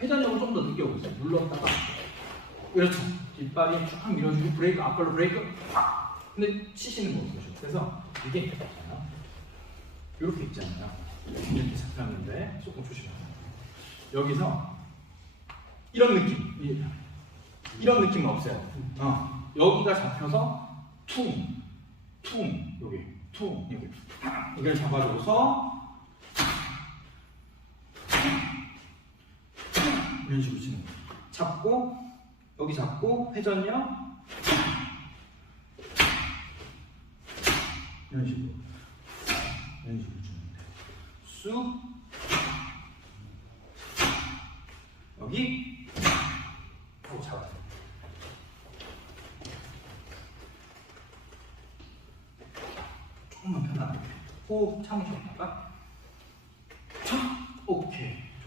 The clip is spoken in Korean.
회전력을 좀 더 느껴보세요. 눌렀다가 그렇죠. 뒷발이 쭉 밀어주고 브레이크 앞발로 브레이크 팍. 근데 치시는 거 보죠. 그래서 이게 있잖아요. 이렇게 있잖아요. 이렇게 잡혔는데 조금 조심해야 돼요. 여기서 이런 느낌. 이- 이런 느낌은 없어요. 어. 여기가 잡혀서 퉁, 퉁, 여기, 퉁, 여기. 이걸 잡아줘서 이런 식으로 치는 거예요. 잡고 여기 잡고 회전력 이런 식으로 이런 식으로 주면 돼요. 쑥 여기 하고 잡아요. 조금만 편안하게 호흡 참으셨다가